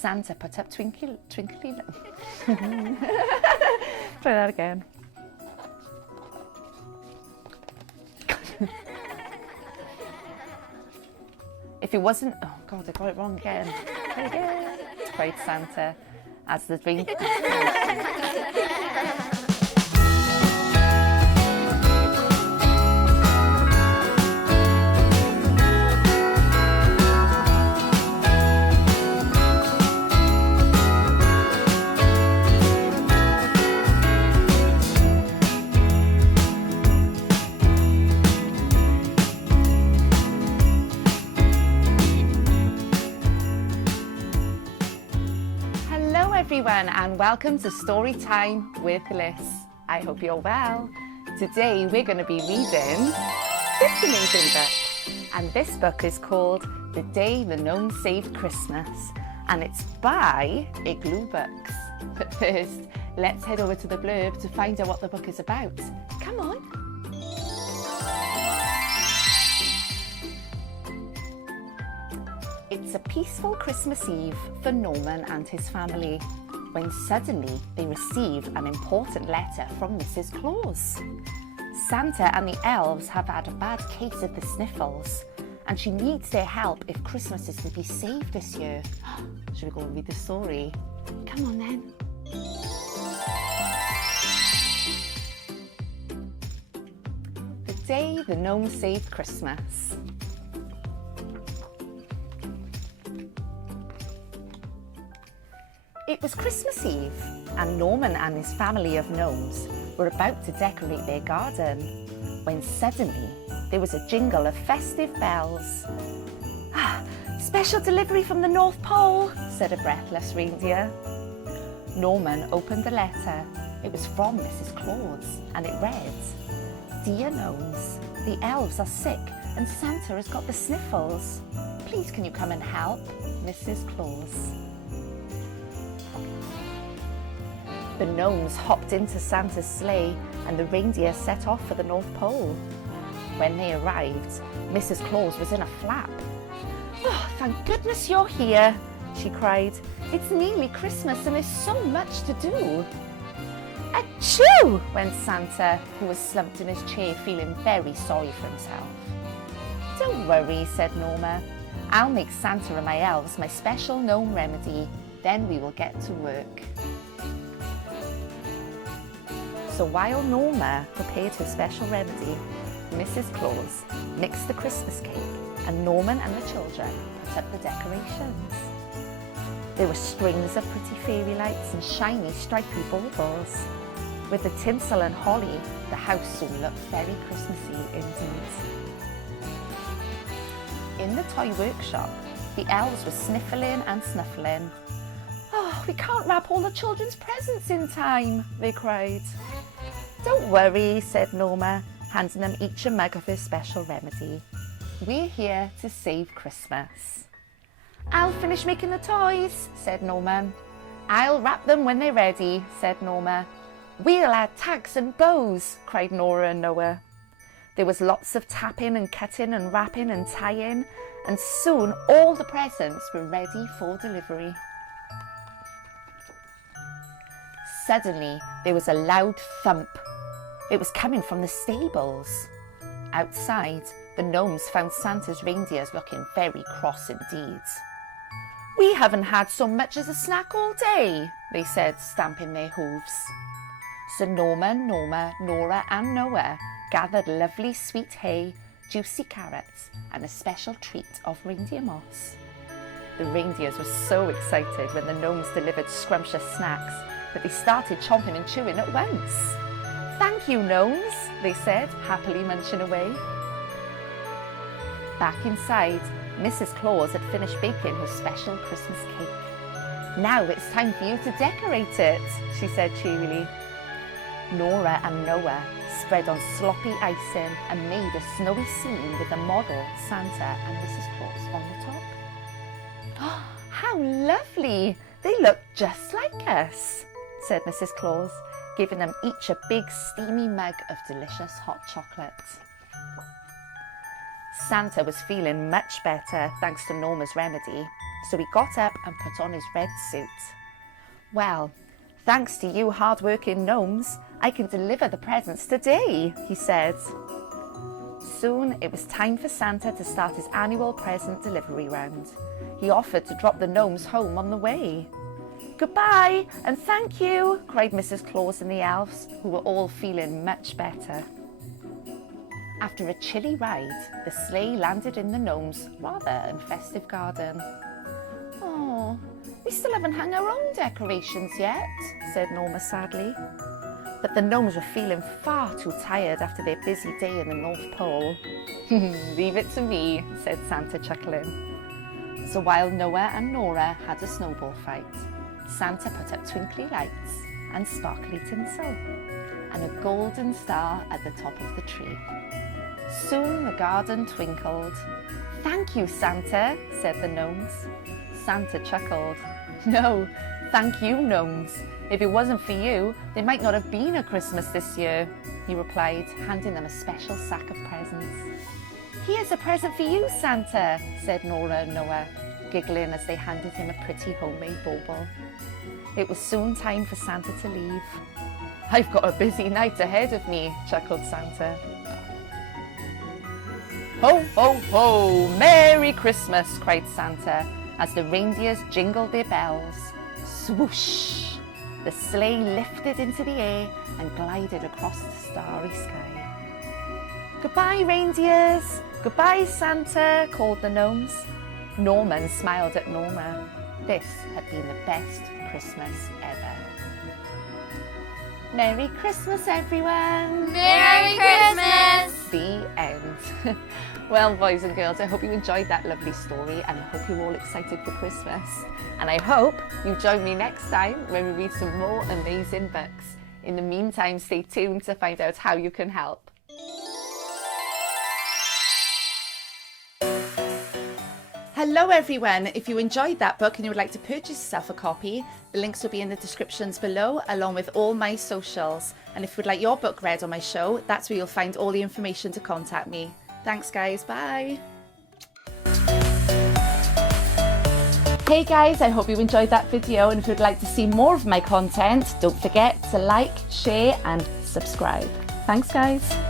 Santa put up twinkly. Try that again. If it wasn't, oh God, I got it wrong again. Try again, cried Santa as the drink. Everyone, and welcome to Story Time with Alyssa. I hope you're well. Today we're going to be reading this amazing book, and this book is called The Day the Gnomes Saved Christmas, and it's by IglooBooks. But first, let's head over to the blurb to find out what the book is about. Come on. It's a peaceful Christmas Eve for Norman and his family, when suddenly they receive an important letter from Mrs. Claus. Santa and the elves have had a bad case of the sniffles, and she needs their help if Christmas is to be saved this year. Should we go and read the story? Come on then. The Day the Gnomes Saved Christmas. It was Christmas Eve, and Norman and his family of gnomes were about to decorate their garden, when suddenly there was a jingle of festive bells. "Ah, special delivery from the North Pole," said a breathless reindeer. Norman opened the letter. It was from Mrs. Claus, and it read, "Dear gnomes, the elves are sick and Santa has got the sniffles. Please can you come and help? Mrs. Claus." The gnomes hopped into Santa's sleigh and the reindeer set off for the North Pole. When they arrived, Mrs. Claus was in a flap. "Oh, thank goodness you're here," she cried. "It's nearly Christmas and there's so much to do." "Achoo!" went Santa, who was slumped in his chair feeling very sorry for himself. "Don't worry," said Norma. "I'll make Santa and my elves my special gnome remedy. Then we will get to work." So while Norma prepared her special remedy, Mrs. Claus mixed the Christmas cake and Norman and the children put up the decorations. There were strings of pretty fairy lights and shiny stripy baubles. With the tinsel and holly, the house soon looked very Christmassy indeed. In the toy workshop, the elves were sniffling and snuffling. "Oh, we can't wrap all the children's presents in time," they cried. "Don't worry," said Norma, handing them each a mug of her special remedy. "We're here to save Christmas." "I'll finish making the toys," said Norma. "I'll wrap them when they're ready," said Norma. "We'll add tags and bows," cried Nora and Noah. There was lots of tapping and cutting and wrapping and tying, and soon all the presents were ready for delivery. Suddenly, there was a loud thump. It was coming from the stables. Outside, the gnomes found Santa's reindeers looking very cross indeed. "We haven't had so much as a snack all day," they said, stamping their hooves. So Norma, Nora and Noah gathered lovely sweet hay, juicy carrots and a special treat of reindeer moss. The reindeers were so excited when the gnomes delivered scrumptious snacks that they started chomping and chewing at once. "Thank you, gnomes," they said, happily munching away. Back inside, Mrs. Claus had finished baking her special Christmas cake. "Now it's time for you to decorate it," she said cheerily. Nora and Noah spread on sloppy icing and made a snowy scene with the model, Santa and Mrs. Claus on the top. "Oh, how lovely! They look just like us," said Mrs. Claus, giving them each a big steamy mug of delicious hot chocolate. Santa was feeling much better thanks to Norma's remedy, so he got up and put on his red suit. "Well, thanks to you hard-working gnomes, I can deliver the presents today," he said. Soon it was time for Santa to start his annual present delivery round. He offered to drop the gnomes home on the way. "Goodbye and thank you," cried Mrs. Claus and the elves, who were all feeling much better. After a chilly ride, the sleigh landed in the gnomes' rather festive garden. "Oh, we still haven't hung our own decorations yet," said Norma sadly. But the gnomes were feeling far too tired after their busy day in the North Pole. "Leave it to me," said Santa, chuckling. So while Noah and Nora had a snowball fight, Santa put up twinkly lights and sparkly tinsel and a golden star at the top of the tree. Soon the garden twinkled. "Thank you, Santa," said the gnomes. Santa chuckled. "No, thank you, gnomes. If it wasn't for you, there might not have been a Christmas this year," he replied, handing them a special sack of presents. "Here's a present for you, Santa," said Nora and Noah, giggling as they handed him a pretty homemade bauble. It was soon time for Santa to leave. "I've got a busy night ahead of me," chuckled Santa. "Ho, ho, ho! Merry Christmas!" cried Santa as the reindeers jingled their bells. Swoosh! The sleigh lifted into the air and glided across the starry sky. "Goodbye, reindeers! Goodbye, Santa!" called the gnomes. Norman smiled at Norma. This had been the best Christmas ever. Merry Christmas, everyone! Merry Christmas! The end. Well, boys and girls, I hope you enjoyed that lovely story and I hope you're all excited for Christmas. And I hope you join me next time when we read some more amazing books. In the meantime, stay tuned to find out how you can help. Hello everyone, if you enjoyed that book and you would like to purchase yourself a copy, the links will be in the descriptions below along with all my socials. And if you would like your book read on my show, that's where you'll find all the information to contact me. Thanks guys, bye! Hey guys, I hope you enjoyed that video, and if you'd like to see more of my content, don't forget to like, share and subscribe. Thanks guys!